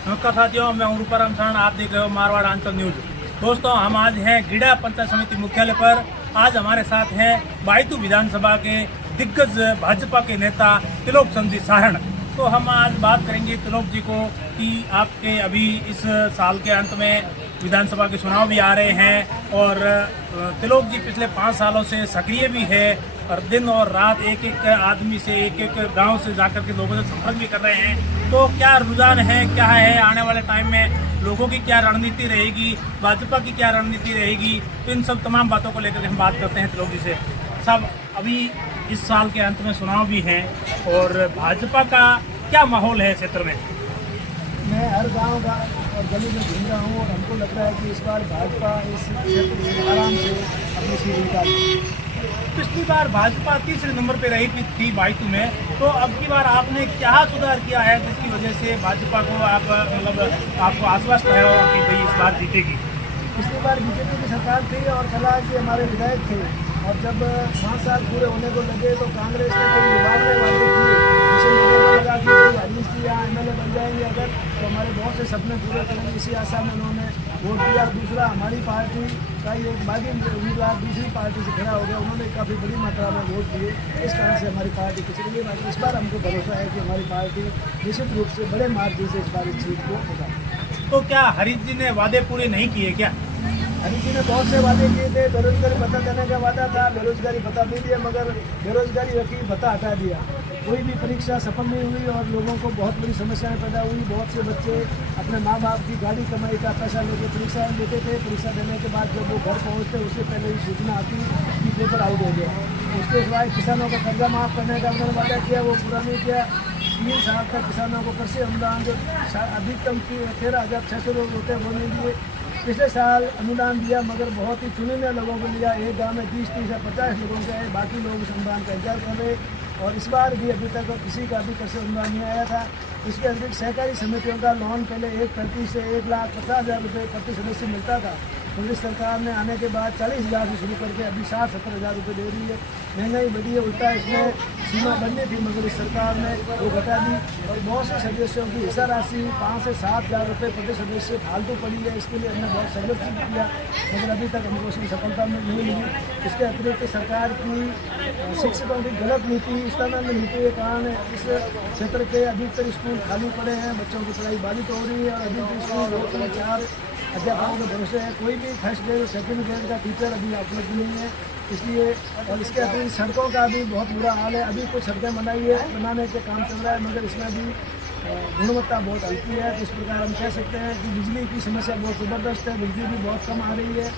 नमस्कार साथियों, मैं रूपाराम शरण। आप देख रहे हो मारवाड़ आंचल न्यूज। दोस्तों, हम आज हैं गीड़ा पंचायत समिति मुख्यालय पर। आज हमारे साथ हैं बायतू विधानसभा के दिग्गज भाजपा के नेता त्रिलोक चंद जी साहण। तो हम आज बात करेंगे त्रिलोक जी को कि आपके अभी इस साल के अंत में विधानसभा के चुनाव भी आ रहे हैं और त्रिलोक जी पिछले 5 सालों से सक्रिय भी है और दिन और रात एक एक आदमी से एक एक गांव से जाकर के लोगों से संपर्क भी कर रहे हैं। तो क्या रुझान है, क्या है आने वाले टाइम में लोगों की क्या रणनीति रहेगी, भाजपा की क्या रणनीति रहेगी, तो इन सब तमाम बातों को लेकर हम बात करते हैं त्रिलोक जी से। साहब, अभी इस साल के अंत में चुनाव भी हैं और भाजपा का क्या माहौल है क्षेत्र में? मैं हर गांव और गली में घूम रहा हूँ और हमको लग रहा है कि इस बार भाजपा इस क्षेत्र से आराम से अपनी सीट निकाली। पिछली बार भाजपा तीसरे नंबर पे रही थी बायतू में, तो अब की बार आपने क्या सुधार किया है जिसकी वजह से भाजपा को आप आपको आश्वस्त है कि भाई इस बार जीतेगी? पिछली बार बीजेपी की सरकार थी और कला जी हमारे विधायक थे और जब 5 साल पूरे होने को लगे तो कांग्रेस ने कई विभागने वाले किए, जिसे लोगों को लगा कि भाई हरीश जी यहाँ एमएलए बन जाएंगे अगर तो हमारे बहुत से सपने पूरे करेंगे। इसी आशा में उन्होंने वोट दिया। दूसरा, हमारी पार्टी का ही एक बागी उम्मीदवार दूसरी पार्टी से खड़ा हो गया, उन्होंने काफ़ी बड़ी मात्रा में वोट दिए, इस कारण से हमारी पार्टी पिछड़ी गई। बाकी इस बार हमको भरोसा है कि हमारी पार्टी निश्चित रूप से बड़े मार्जिन से इस बार इस सीट को होगा। तो क्या हरीश जी ने वादे पूरे नहीं किए क्या? हरीश जी ने बहुत से वादे किए थे। बेरोजगारी भत्ता देने का वादा था, बेरोजगारी भत्ता दे दिया, मगर बेरोजगारी रखी भत्ता हटा दिया। कोई भी परीक्षा सफल नहीं हुई और लोगों को बहुत बड़ी समस्याएं पैदा हुई। बहुत से बच्चे अपने माँ बाप की गाड़ी कमाई का पैसा लेकर परीक्षाएं देते थे। परीक्षा देने के बाद जब वो घर पहुँचते उससे पहले ही सूचना आती कि पेपर आउट हो गया। उसके सिवाय किसानों का कर्जा माफ़ करने का उन्होंने वादा किया, वो पूरा नहीं किया। 3 साल तक किसानों को कृषि अनुदान जो अधिकतम 13,600 रुपये वो नहीं दिए। पिछले साल अनुदान दिया मगर बहुत ही चुनिंदा लोगों को लिया। एक गांव में 30 या 50 लोगों के आए, बाकी लोग उस अनुदान का इंतजार कर रहे। और इस बार भी अभी तक किसी का भी कृषि अनुदान नहीं आया था। इसके अतिरिक्त सहकारी समितियों का लोन पहले 1% से 1,50,000 रुपये प्रति सदस्य मिलता था। कांग्रेस सरकार ने आने के बाद 40,000 से शुरू करके अभी 60-70,000 रुपये दे रही है। महंगाई बढ़ी है, उल्टा इसमें सीमा बननी थी मगर इस सरकार ने वो घटा दी। और बहुत से सदस्यों की हिस्सा राशि 5 से 7,000 रुपये प्रति सदस्य फालतू पड़ी है। इसके लिए हमने बहुत संघर्ष किया मगर अभी तक हमको उसकी सफलता नहीं मिली। इसके अतिरिक्त सरकार की शिक्षकों की गलत नीति, स्तरबंद नीति के कारण इस क्षेत्र के अधिकतर स्कूल खाली पड़े हैं, बच्चों की पढ़ाई बाधित हो रही है और अधिकतर स्कूल 2-4 अध्यापकों के भरोसे है। कोई भी फर्स्ट ग्रेड और सेकेंड ग्रेड का टीचर अभी उपलब्ध नहीं है। इसलिए और इसके अतिरिक्त सड़कों का भी बहुत बुरा हाल है। अभी कुछ सड़कें बनाने के काम चल रहा है मगर इसमें भी गुणवत्ता बहुत हल्की है। तो इस प्रकार हम कह सकते हैं कि बिजली की समस्या बहुत ज़बरदस्त है, बिजली भी बहुत कम आ रही है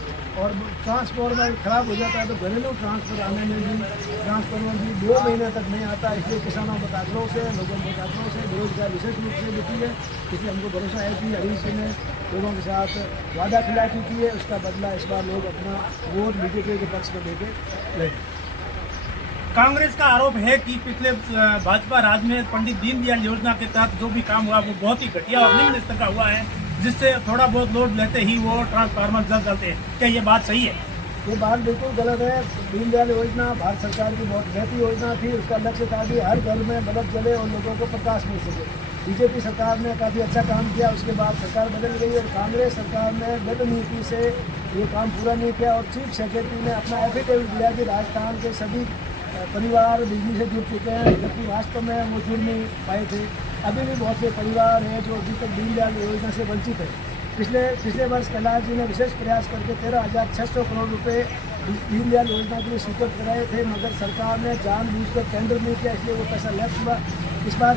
और ट्रांसफार्मर खराब हो जाता है तो घरेलू ट्रांसफर आने में भी ट्रांसफार्मर भी 2 महीने तक नहीं आता। इसलिए किसानों को आक्रोश है, लोगों को आक्रोश है, बेरोजगार विशेष रूप से दुखी है। इसलिए हमको भरोसा है कि हरीश जी ने लोगों के साथ वादा खिलाफी की है, उसका बदला इस बार लोग अपना वोट बीजेपी के पक्ष में देके लेंगे। कांग्रेस का आरोप है कि पिछले भाजपा राज में पंडित दीनदयाल योजना के तहत जो भी काम हुआ वो बहुत ही घटिया और निम्न स्तर का हुआ है, जिससे थोड़ा बहुत लोड लेते ही वो ट्रांसफार्मर जल जाते हैं। क्या ये बात सही है? ये बात बिल्कुल गलत है। दीनदयाल योजना भारत सरकार की बहुत बेहतरीन योजना थी। उसका लक्ष्य था कि हर घर में बल्ब जले और लोगों को प्रकाश मिल सके। बीजेपी सरकार ने काफ़ी अच्छा काम किया, उसके बाद सरकार बदल गई और कांग्रेस सरकार ने गलत नीति से ये काम पूरा नहीं किया। और चीफ सेक्रेटरी ने अपना एफिडेविट दिया कि राजस्थान के सभी परिवार बिजली से जुड़ चुके हैं, जबकि वास्तव में वो जुड़ नहीं पाए थे। अभी भी बहुत से परिवार हैं जो अभी तक दीनदयाल योजना से वंचित है। पिछले वर्ष कैलाश जी ने विशेष प्रयास करके 13,600 करोड़ रुपए दीनदयाल योजना के लिए स्वीकृत कराए थे मगर सरकार ने जानबूझकर टेंडर नहीं किया, इसलिए वो पैसा लैप्स हुआ। इस बार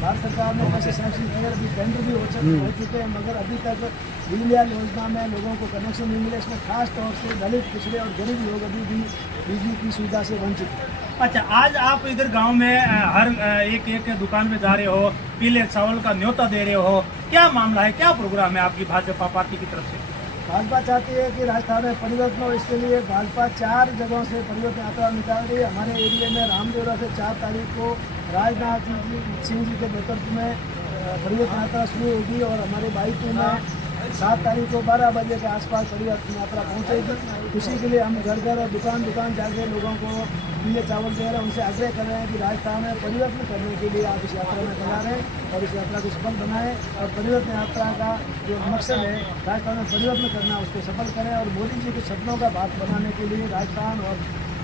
भारत सरकार ने पैसे सैंक्शन किए, अभी टेंडर भी हो चुके हैं मगर अभी तक दीनदयाल योजना में लोगों को कनेक्शन नहीं मिले। इसमें खास तौर से दलित, पिछड़े और गरीब लोग अभी भी बिजली की सुविधा से वंचित हैं। अच्छा, आज आप इधर गांव में हर एक दुकान में जा रहे हो, पीले चावल का न्योता दे रहे हो, क्या मामला है, क्या प्रोग्राम है आपकी भाजपा पार्टी की तरफ से? भाजपा चाहती है कि राजस्थान में परिवर्तन हो, इसके लिए भाजपा 4 जगहों से परिवर्तन यात्रा निकाल रही है। हमारे एरिया में रामदेवरा से 4 तारीख को राजनाथ सिंह जी के नेतृत्व में परिवर्तन यात्रा शुरू होगी और हमारे बाईतू में 7 तारीख को 12 बजे के आसपास परिवर्तन यात्रा पहुँचेगी। उसी के लिए हम घर घर और दुकान दुकान जाके लोगों को पीले चावल दे रहे हैं, उनसे आग्रह कर रहे हैं कि राजस्थान में परिवर्तन करने के लिए आप इस यात्रा में तैयार हैं और इस यात्रा को सफल बनाएं और परिवर्तन यात्रा का जो मकसद है राजस्थान में परिवर्तन करना, उसको सफल करें और मोदी जी के सपनों का बात बनाने के लिए राजस्थान और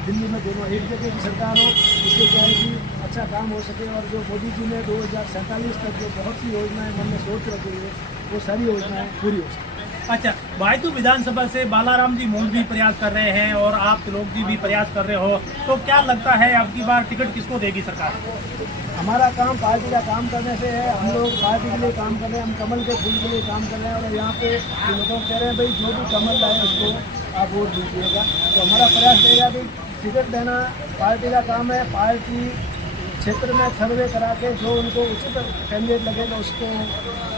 दिल्ली में दोनों एक जगह की सरकार हो, इससे क्या है कि अच्छा काम हो सके। और जो मोदी जी ने 2047 तक जो बहुत सी योजनाएं मन में सोच रखी है वो सारी योजनाएं पूरी हो सके। अच्छा, बायतू विधानसभा से बालाराम जी मौज भी प्रयास कर रहे हैं और आप त्रिलोक जी भी प्रयास कर रहे हो, तो क्या लगता है अब की बार टिकट किसको देगी सरकार? हमारा काम पार्टी का काम करने से है, हम लोग पार्टी के लिए काम कर रहे हैं, हम कमल के फूल के लिए काम कर रहे हैं और यहाँ पे लोगों कह रहे हैं भाई जो भी कमल लाए उसको आप वोट दीजिएगा। तो हमारा प्रयास रहेगा कि टिकट देना पार्टी का काम है। पार्टी क्षेत्र में सर्वे करा के जो उनको उचित कैंडिडेट लगेगा उसको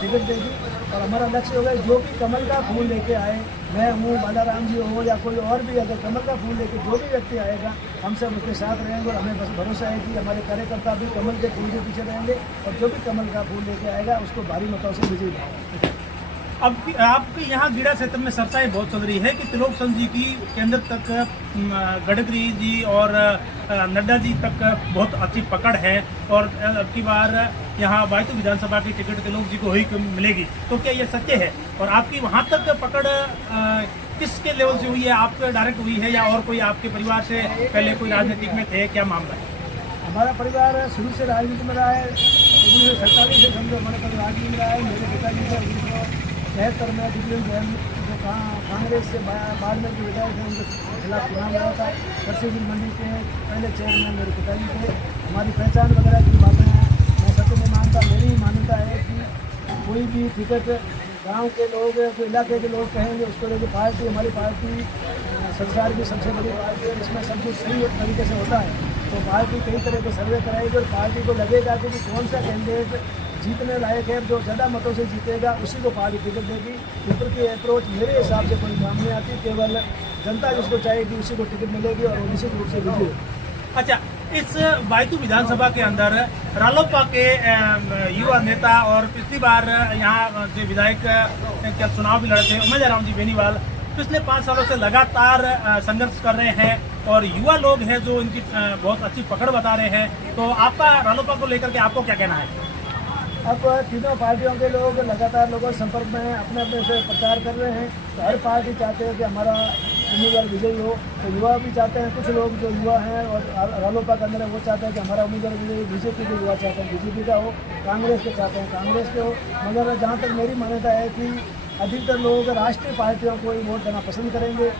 टिकट देगी और हमारा लक्ष्य होगा जो भी कमल का फूल लेके आए, मैं हूँ, बालाराम जी हो या कोई और भी, अगर कमल का फूल लेके जो भी व्यक्ति आएगा हम सब उसके साथ रहेंगे और हमें बस भरोसा है कि हमारे कार्यकर्ता भी कमल के फूल के पीछे रहेंगे और जो भी कमल का फूल लेके आएगा उसको भारी मतों से विजयी बनाएंगे। अब आपके यहाँ गीड़ा क्षेत्र में चर्चाएं बहुत चल रही है कि त्रिलोक चंद जी की केंद्र तक गडकरी जी और नड्डा जी तक बहुत अच्छी पकड़ है और अब की बार यहाँ बायतू विधानसभा की टिकट त्रिलोक जी को ही मिलेगी, तो क्या ये सत्य है? और आपकी वहाँ तक पकड़ किसके लेवल से हुई है? आप डायरेक्ट हुई है या और कोई आपके परिवार से पहले कोई राजनीतिक में थे? क्या मामला है? हमारा परिवार शुरू से राजनीति में रहा है, 1947 से समझो हमारा परिवार राजनीति में रहा है। मेरे पिताजी का 1973 में दिग्विजय जो कांग्रेस से बाद में जो विधायक थे उनके खिलाफ चुनाव लड़ा था। परसेगिरी मंडी के पहले चेयरमैन मेरे पिताजी थे। हमारी पहचान वगैरह की बातें मैं सत्य नहीं मानता। मेरी मान्यता है कि कोई भी टिकट गांव के लोग कोई इलाके के लोग कहेंगे उसको लेकर पार्टी, हमारी पार्टी संसार की सबसे बड़ी पार्टी है, इसमें सब कुछ सही तरीके से होता है। तो पार्टी कई तरह के सर्वे कराएगी और पार्टी को लगेगा कि कौन सा कैंडिडेट जीतने लायक है, जो ज़्यादा मतों से जीतेगा उसी को पार्टी टिकट देगी। ऊपर की अप्रोच मेरे हिसाब से कोई काम नहीं आती, केवल जनता जिसको चाहेगी उसी को टिकट मिलेगी और वो निश्चित रूप से विजयी होगी। अच्छा, इस बायतू विधानसभा के अंदर रालोपा के युवा नेता और पिछली बार यहाँ से विधायक का चुनाव भी लड़े थे उमेदराम जी बेनीवाल पिछले 5 सालों से लगातार संघर्ष कर रहे हैं और युवा लोग हैं जो इनकी बहुत अच्छी पकड़ बता रहे हैं, तो आपका रालोपा को लेकर के आपको क्या कहना है? अब तीनों पार्टियों के लोग लगातार लोगों के संपर्क में हैं, अपने अपने से प्रचार कर रहे हैं। तो हर पार्टी चाहते हैं कि हमारा उम्मीदवार विजयी हो, तो युवा भी चाहते हैं, कुछ लोग जो युवा हैं और रालोपा के अंदर है वो चाहते हैं कि हमारा उम्मीदवार विजयी। बीजेपी के युवा चाहते हैं बीजेपी का हो, कांग्रेस के चाहते हैं कांग्रेस के हो। मगर जहाँ तक मेरी मान्यता है कि अधिकतर लोग राष्ट्रीय पार्टियों को ही वोट देना पसंद करेंगे।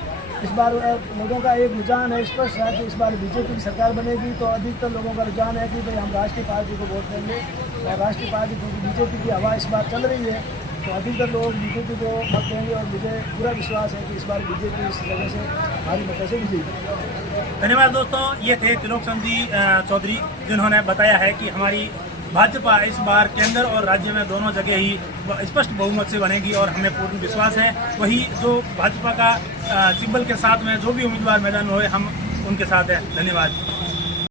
इस बार लोगों का एक रुझान है स्पष्ट है कि इस बार बीजेपी की सरकार बनेगी, तो अधिकतर लोगों का रुझान है कि भाई हम राष्ट्रीय पार्टी को वोट देंगे। और राष्ट्रीय पार्टी क्योंकि बीजेपी की हवा इस बार चल रही है तो अधिकतर लोग बीजेपी को मत देंगे और मुझे पूरा विश्वास है कि इस बार बीजेपी इस जगह से भारी मतों से विजयी। धन्यवाद दोस्तों, ये थे त्रिलोक चंद जी चौधरी जिन्होंने बताया है कि हमारी भाजपा इस बार केंद्र और राज्य में दोनों जगह ही स्पष्ट बहुमत से बनेगी और हमें पूर्ण विश्वास है। वही जो भाजपा का सिंबल के साथ में जो भी उम्मीदवार मैदान में होए हम उनके साथ हैं। धन्यवाद।